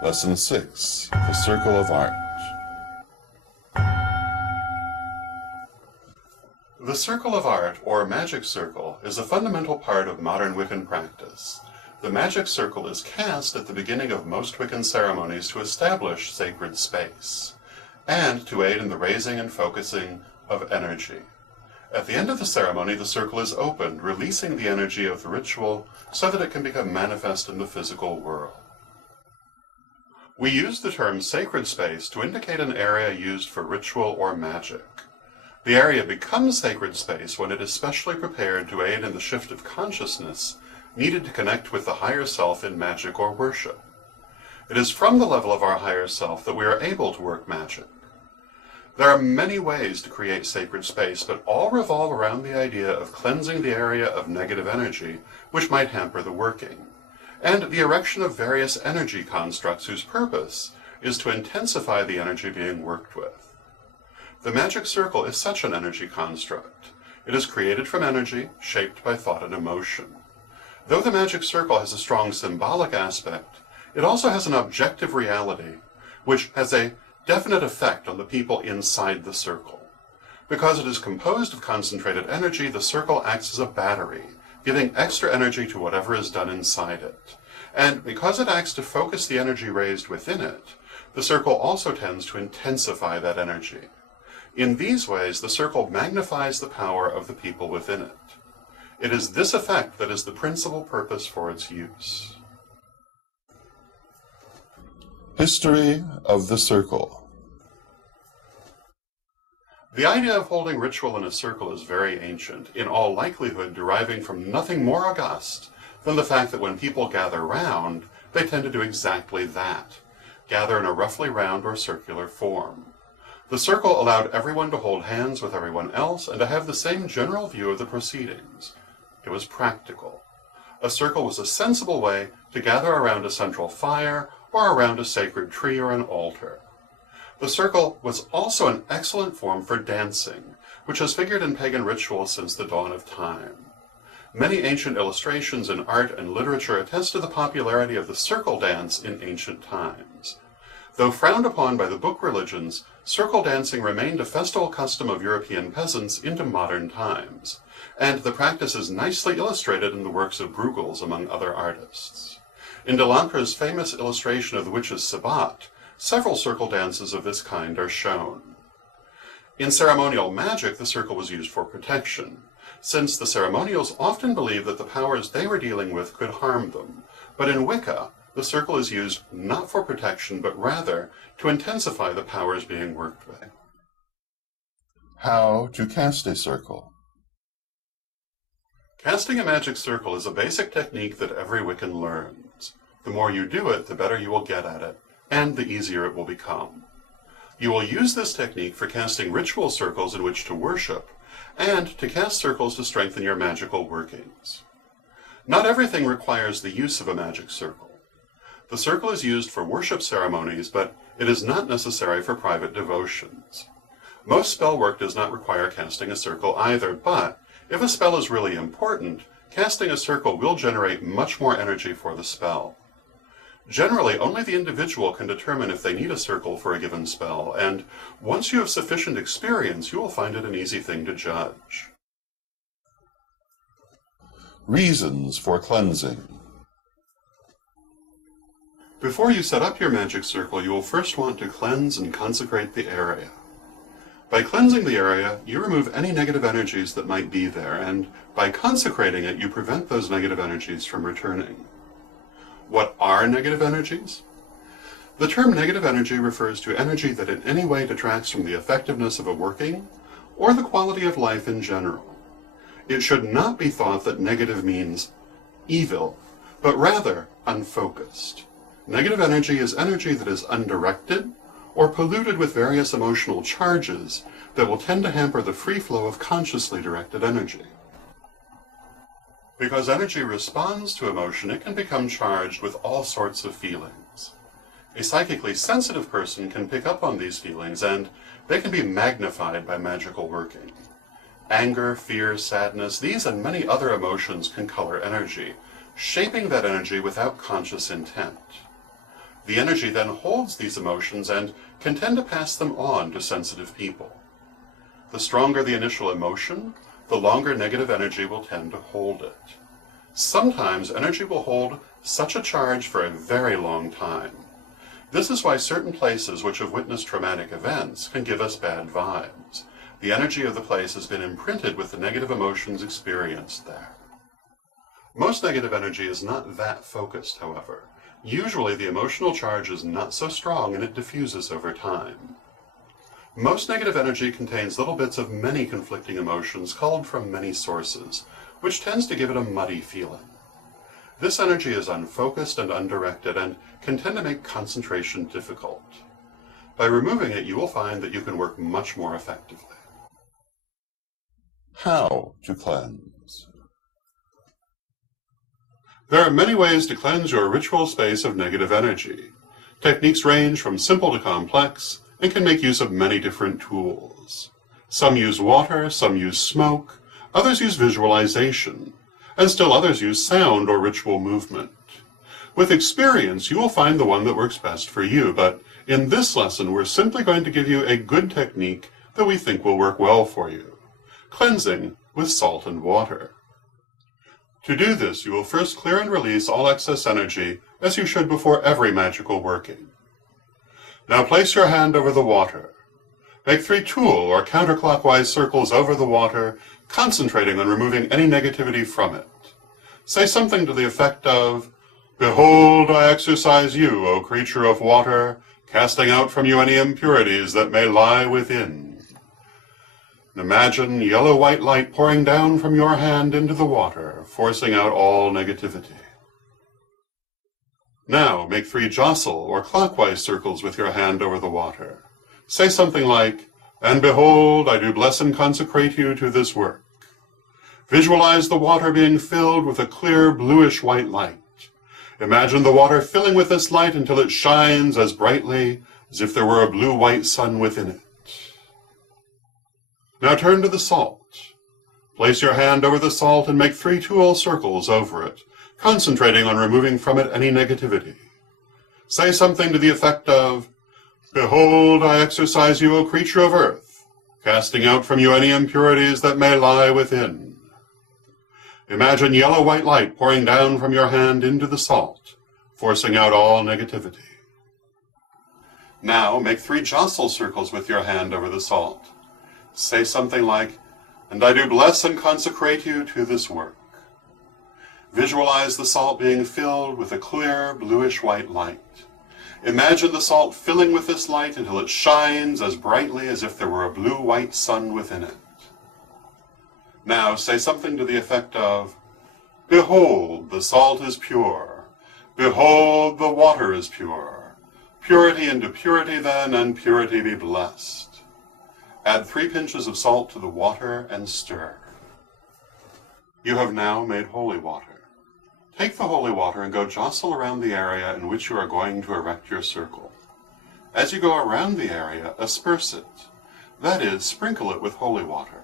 Lesson 6, The Circle of Art. The circle of art, or magic circle, is a fundamental part of modern Wiccan practice. The magic circle is cast at the beginning of most Wiccan ceremonies to establish sacred space, and to aid in the raising and focusing of energy. At the end of the ceremony, the circle is opened, releasing the energy of the ritual so that it can become manifest in the physical world. We use the term sacred space to indicate an area used for ritual or magic. The area becomes sacred space when it is specially prepared to aid in the shift of consciousness needed to connect with the higher self in magic or worship. It is from the level of our higher self that we are able to work magic. There are many ways to create sacred space, but all revolve around the idea of cleansing the area of negative energy which might hamper the working, and the erection of various energy constructs whose purpose is to intensify the energy being worked with. The magic circle is such an energy construct. It is created from energy, shaped by thought and emotion. Though the magic circle has a strong symbolic aspect, it also has an objective reality, which has a definite effect on the people inside the circle. Because it is composed of concentrated energy, the circle acts as a battery, giving extra energy to whatever is done inside it. And because it acts to focus the energy raised within it, the circle also tends to intensify that energy. In these ways, the circle magnifies the power of the people within it. It is this effect that is the principal purpose for its use. History of the circle. The idea of holding ritual in a circle is very ancient, in all likelihood deriving from nothing more august than the fact that when people gather round, they tend to do exactly that, gather in a roughly round or circular form. The circle allowed everyone to hold hands with everyone else and to have the same general view of the proceedings. It was practical. A circle was a sensible way to gather around a central fire or around a sacred tree or an altar. The circle was also an excellent form for dancing, which has figured in pagan rituals since the dawn of time. Many ancient illustrations in art and literature attest to the popularity of the circle dance in ancient times. Though frowned upon by the book religions, circle dancing remained a festival custom of European peasants into modern times, and the practice is nicely illustrated in the works of Bruegels, among other artists. In Delancre's famous illustration of the witch's sabbat, several circle dances of this kind are shown. In ceremonial magic, the circle was used for protection, since the ceremonials often believed that the powers they were dealing with could harm them. But in Wicca, the circle is used not for protection, but rather to intensify the powers being worked with. How to cast a circle. Casting a magic circle is a basic technique that every Wiccan learns. The more you do it, the better you will get at it, and the easier it will become. You will use this technique for casting ritual circles in which to worship, and to cast circles to strengthen your magical workings. Not everything requires the use of a magic circle. The circle is used for worship ceremonies, but it is not necessary for private devotions. Most spell work does not require casting a circle either, but if a spell is really important, casting a circle will generate much more energy for the spell. Generally, only the individual can determine if they need a circle for a given spell, and once you have sufficient experience, you will find it an easy thing to judge. Reasons for cleansing. Before you set up your magic circle, you will first want to cleanse and consecrate the area. By cleansing the area, you remove any negative energies that might be there, and by consecrating it, you prevent those negative energies from returning. What are negative energies? The term negative energy refers to energy that in any way detracts from the effectiveness of a working or the quality of life in general. It should not be thought that negative means evil, but rather unfocused. Negative energy is energy that is undirected or polluted with various emotional charges that will tend to hamper the free flow of consciously directed energy. Because energy responds to emotion, it can become charged with all sorts of feelings. A psychically sensitive person can pick up on these feelings, and they can be magnified by magical working. Anger, fear, sadness, these and many other emotions can color energy, shaping that energy without conscious intent. The energy then holds these emotions and can tend to pass them on to sensitive people. The stronger the initial emotion, the longer negative energy will tend to hold it. Sometimes energy will hold such a charge for a very long time. This is why certain places which have witnessed traumatic events can give us bad vibes. The energy of the place has been imprinted with the negative emotions experienced there. Most negative energy is not that focused, however. Usually the emotional charge is not so strong and it diffuses over time. Most negative energy contains little bits of many conflicting emotions culled from many sources, which tends to give it a muddy feeling. This energy is unfocused and undirected and can tend to make concentration difficult. By removing it, you will find that you can work much more effectively. How to cleanse? There are many ways to cleanse your ritual space of negative energy. Techniques range from simple to complex and can make use of many different tools. Some use water, some use smoke, others use visualization, and still others use sound or ritual movement. With experience, you will find the one that works best for you, but in this lesson, we're simply going to give you a good technique that we think will work well for you. Cleansing with salt and water. To do this, you will first clear and release all excess energy, as you should before every magical working. Now place your hand over the water. Make 3 tool or counterclockwise circles over the water, concentrating on removing any negativity from it. Say something to the effect of, "Behold, I exorcise you, O creature of water, casting out from you any impurities that may lie within." Imagine yellow-white light pouring down from your hand into the water, forcing out all negativity. Now make 3 jostle or clockwise circles with your hand over the water. Say something like, "And behold, I do bless and consecrate you to this work." Visualize the water being filled with a clear bluish-white light. Imagine the water filling with this light until it shines as brightly as if there were a blue-white sun within it. Now turn to the salt. Place your hand over the salt and make 3 tool circles over it, concentrating on removing from it any negativity. Say something to the effect of, "Behold, I exorcise you, O creature of earth, casting out from you any impurities that may lie within." Imagine yellow-white light pouring down from your hand into the salt, forcing out all negativity. Now make 3 jostle circles with your hand over the salt. Say something like, "And I do bless and consecrate you to this work." Visualize the salt being filled with a clear bluish-white light. Imagine the salt filling with this light until it shines as brightly as if there were a blue-white sun within it. Now say something to the effect of, "Behold, the salt is pure. Behold, the water is pure. Purity into purity then, and purity be blessed." Add 3 pinches of salt to the water and stir. You have now made holy water. Take the holy water and go jostle around the area in which you are going to erect your circle. As you go around the area, asperse it. That is, sprinkle it with holy water.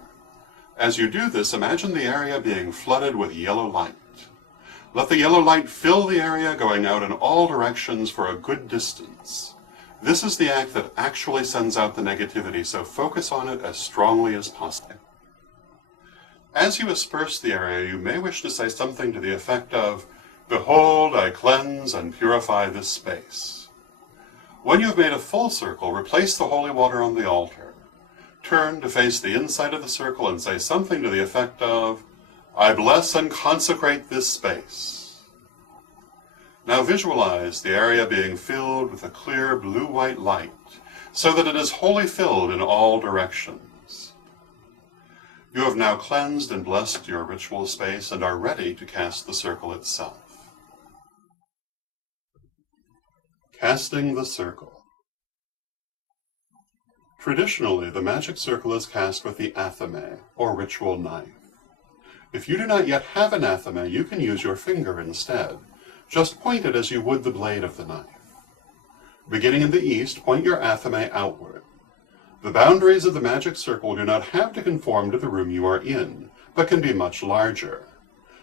As you do this, imagine the area being flooded with yellow light. Let the yellow light fill the area, going out in all directions for a good distance. This is the act that actually sends out the negativity, so focus on it as strongly as possible. As you asperse the area, you may wish to say something to the effect of, "Behold, I cleanse and purify this space." When you have made a full circle, replace the holy water on the altar. Turn to face the inside of the circle and say something to the effect of, "I bless and consecrate this space." Now visualize the area being filled with a clear blue-white light, so that it is wholly filled in all directions. You have now cleansed and blessed your ritual space and are ready to cast the circle itself. Casting the circle. Traditionally, the magic circle is cast with the athame, or ritual knife. If you do not yet have an athame, you can use your finger instead. Just point it as you would the blade of the knife. Beginning in the east, point your athame outward. The boundaries of the magic circle do not have to conform to the room you are in, but can be much larger.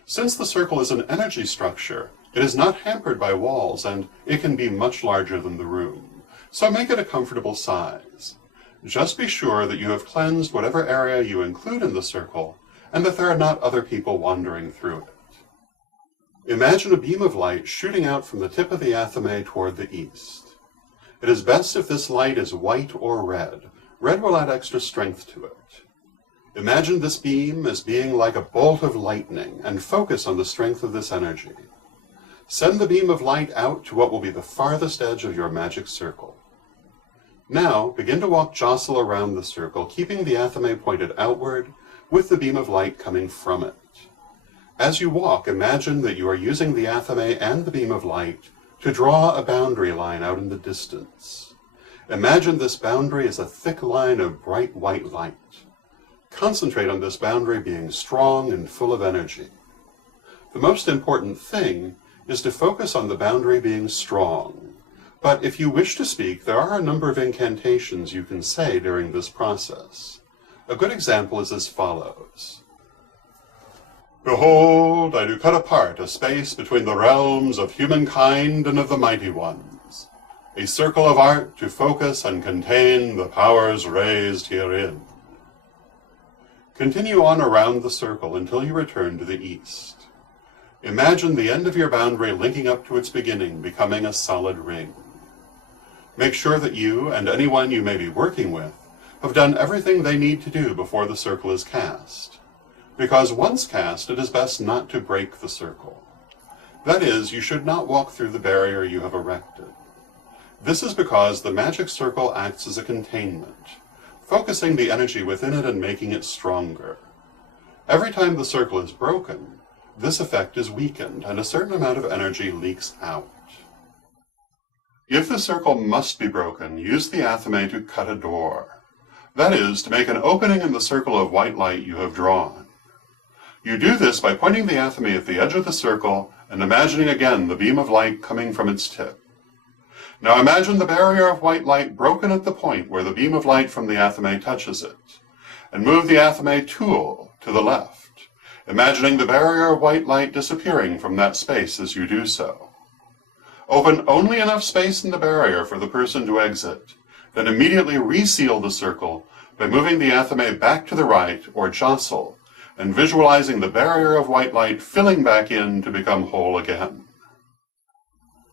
Since the circle is an energy structure, It is not hampered by walls, and it can be much larger than the room, so make it a comfortable size. Just be sure that you have cleansed whatever area you include in the circle, and that there are not other people wandering through it. Imagine a beam of light shooting out from the tip of the athame toward the east. It is best if this light is white or red. Red will add extra strength to it. Imagine this beam as being like a bolt of lightning, and focus on the strength of this energy. Send the beam of light out to what will be the farthest edge of your magic circle. Now, begin to walk jostle around the circle, keeping the athame pointed outward, with the beam of light coming from it. As you walk, imagine that you are using the athame and the beam of light to draw a boundary line out in the distance. Imagine this boundary as a thick line of bright white light. Concentrate on this boundary being strong and full of energy. The most important thing is to focus on the boundary being strong. But if you wish to speak, there are a number of incantations you can say during this process. A good example is as follows. Behold, I do cut apart a space between the realms of humankind and of the mighty ones, a circle of art to focus and contain the powers raised herein. Continue on around the circle until you return to the east. Imagine the end of your boundary linking up to its beginning, becoming a solid ring. Make sure that you and anyone you may be working with have done everything they need to do before the circle is cast. Because once cast, it is best not to break the circle. That is, you should not walk through the barrier you have erected. This is because the magic circle acts as a containment, focusing the energy within it and making it stronger. Every time the circle is broken, this effect is weakened and a certain amount of energy leaks out. If the circle must be broken, use the athame to cut a door. That is, to make an opening in the circle of white light you have drawn. You do this by pointing the athame at the edge of the circle and imagining again the beam of light coming from its tip. Now imagine the barrier of white light broken at the point where the beam of light from the athame touches it, and move the athame tool to the left, imagining the barrier of white light disappearing from that space as you do so. Open only enough space in the barrier for the person to exit, then immediately reseal the circle by moving the athame back to the right or jostle, and visualizing the barrier of white light filling back in to become whole again.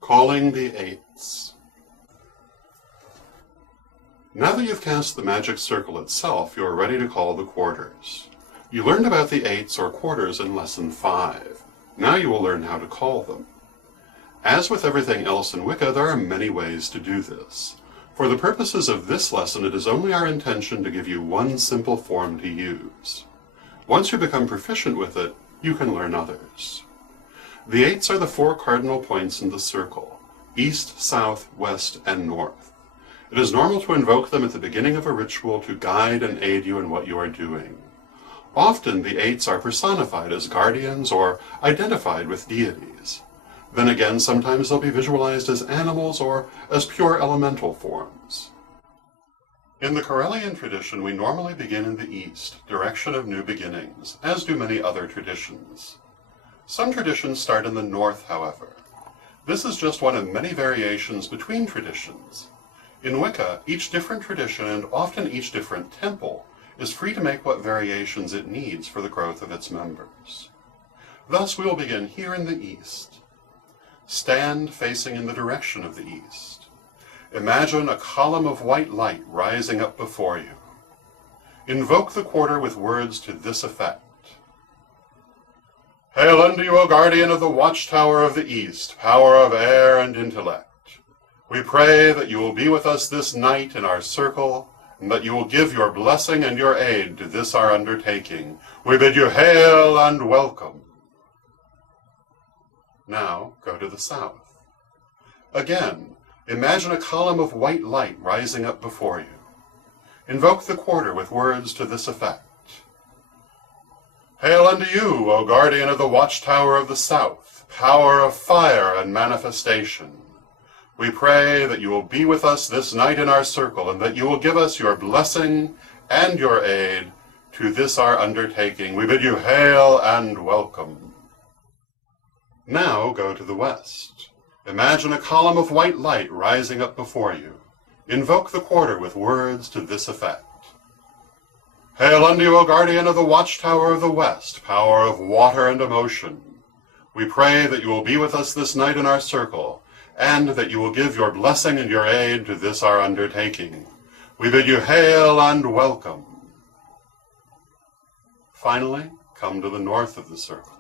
Calling the AIRTS. Now that you've cast the magic circle itself, you are ready to call the quarters. You learned about the AIRTS or quarters in Lesson 5. Now you will learn how to call them. As with everything else in Wicca, there are many ways to do this. For the purposes of this lesson, it is only our intention to give you one simple form to use. Once you become proficient with it, you can learn others. The AIRTS are the 4 cardinal points in the circle: east, south, west, and north. It is normal to invoke them at the beginning of a ritual to guide and aid you in what you are doing. Often the AIRTS are personified as guardians or identified with deities. Then again, sometimes they'll be visualized as animals or as pure elemental forms. In the Corellian tradition, we normally begin in the east, direction of new beginnings, as do many other traditions. Some traditions start in the north, however. This is just one of many variations between traditions. In Wicca, each different tradition, and often each different temple, is free to make what variations it needs for the growth of its members. Thus we will begin here in the east. Stand facing in the direction of the east. Imagine a column of white light rising up before you. Invoke the quarter with words to this effect. Hail unto you, O guardian of the watchtower of the east, power of air and intellect. We pray that you will be with us this night in our circle, and that you will give your blessing and your aid to this our undertaking. We bid you hail and welcome. Now go to the south. Again, imagine a column of white light rising up before you. Invoke the quarter with words to this effect. Hail unto you, O guardian of the watchtower of the south, power of fire and manifestation. We pray that you will be with us this night in our circle, and that you will give us your blessing and your aid to this our undertaking. We bid you hail and welcome. Now go to the west. Imagine a column of white light rising up before you. Invoke the quarter with words to this effect. Hail unto you, O guardian of the watchtower of the west, power of water and emotion. We pray that you will be with us this night in our circle, and that you will give your blessing and your aid to this our undertaking. We bid you hail and welcome. Finally, come to the north of the circle.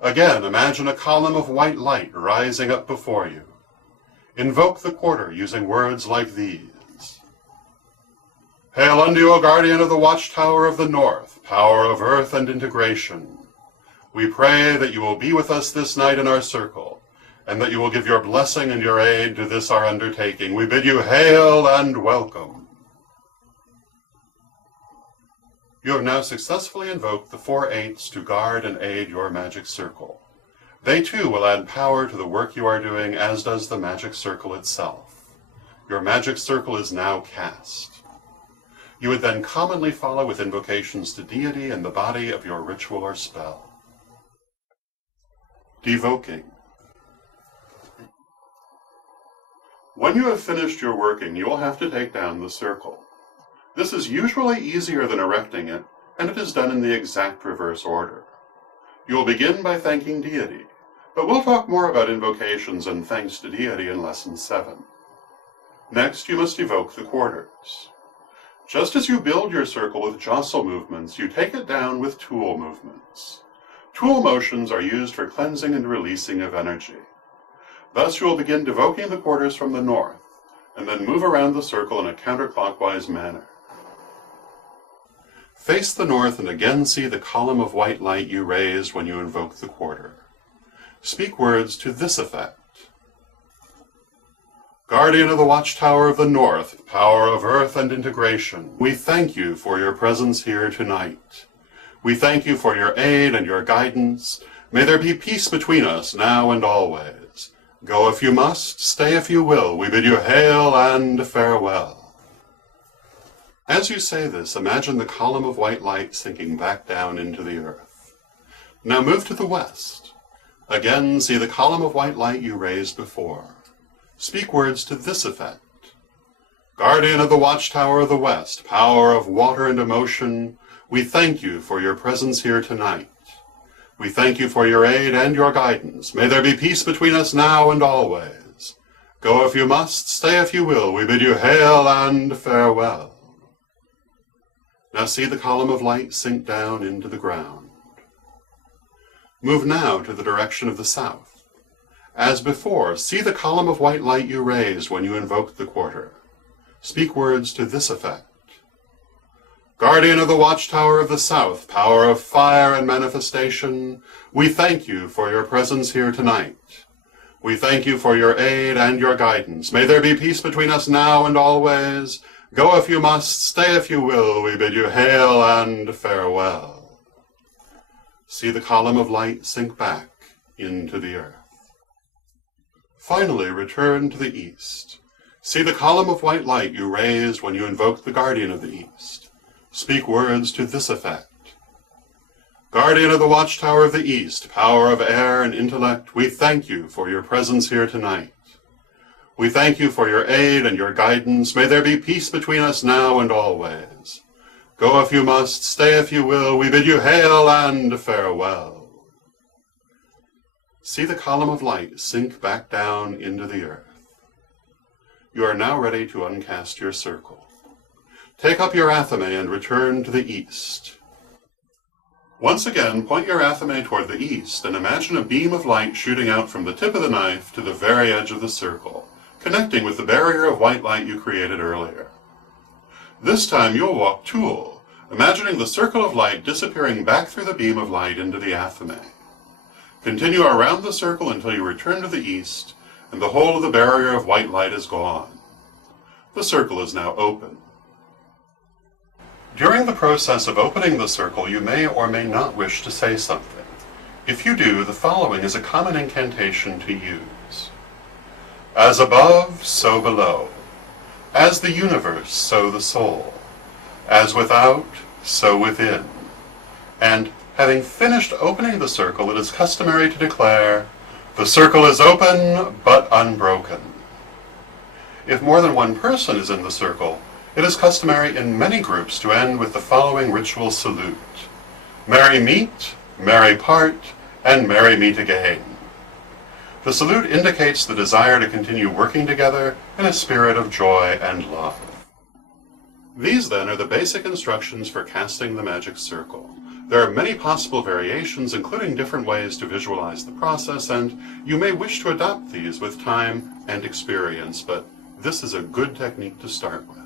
Again, imagine a column of white light rising up before you. Invoke the quarter using words like these. Hail unto you, O guardian of the watchtower of the north, power of earth and integration. We pray that you will be with us this night in our circle, and that you will give your blessing and your aid to this our undertaking. We bid you hail and welcome. You have now successfully invoked the 4 8s to guard and aid your magic circle. They too will add power to the work you are doing, as does the magic circle itself. Your magic circle is now cast. You would then commonly follow with invocations to deity in the body of your ritual or spell. Devoking. When you have finished your working, you will have to take down the circle. This is usually easier than erecting it, and it is done in the exact reverse order. You will begin by thanking deity, but we'll talk more about invocations and thanks to deity in Lesson 7. Next, you must evoke the quarters. Just as you build your circle with jostle movements, you take it down with tool movements. Tool motions are used for cleansing and releasing of energy. Thus you will begin devoking the quarters from the north, and then move around the circle in a counterclockwise manner. Face the north and again see the column of white light you raised when you invoke the quarter. Speak words to this effect. Guardian of the watchtower of the north, power of earth and integration, we thank you for your presence here tonight. We thank you for your aid and your guidance. May there be peace between us now and always. Go if you must, stay if you will. We bid you hail and farewell. As you say this, imagine the column of white light sinking back down into the earth. Now move to the west. Again, see the column of white light you raised before. Speak words to this effect. Guardian of the watchtower of the west, power of water and emotion, we thank you for your presence here tonight. We thank you for your aid and your guidance. May there be peace between us now and always. Go if you must, stay if you will. We bid you hail and farewell. Now see the column of light sink down into the ground. Move now to the direction of the south. As before, see the column of white light you raised when you invoked the quarter. Speak words to this effect. Guardian of the watchtower of the south, power of fire and manifestation, we thank you for your presence here tonight. We thank you for your aid and your guidance. May there be peace between us now and always. Go if you must, stay if you will. We bid you hail and farewell. See the column of light sink back into the earth. Finally, return to the east. See the column of white light you raised when you invoked the guardian of the east. Speak words to this effect. Guardian of the watchtower of the east, power of air and intellect, we thank you for your presence here tonight. We thank you for your aid and your guidance. May there be peace between us now and always. Go if you must, stay if you will. We bid you hail and farewell. See the column of light sink back down into the earth. You are now ready to uncast your circle. Take up your athame and return to the east. Once again, point your athame toward the east and imagine a beam of light shooting out from the tip of the knife to the very edge of the circle, connecting with the barrier of white light you created earlier. This time you'll walk tool, imagining the circle of light disappearing back through the beam of light into the athame. Continue around the circle until you return to the east, and the whole of the barrier of white light is gone. The circle is now open. During the process of opening the circle, you may or may not wish to say something. If you do, the following is a common incantation to use. As above, so below. As the universe, so the soul. As without, so within. And Having finished opening the circle, it is customary to declare, "The circle is open but unbroken." If more than one person is in the circle, it is customary in many groups to end with the following ritual salute: "Merry meet, merry part, and merry meet again." The salute indicates the desire to continue working together in a spirit of joy and love. These then are the basic instructions for casting the magic circle. There are many possible variations, including different ways to visualize the process, and you may wish to adopt these with time and experience, but this is a good technique to start with.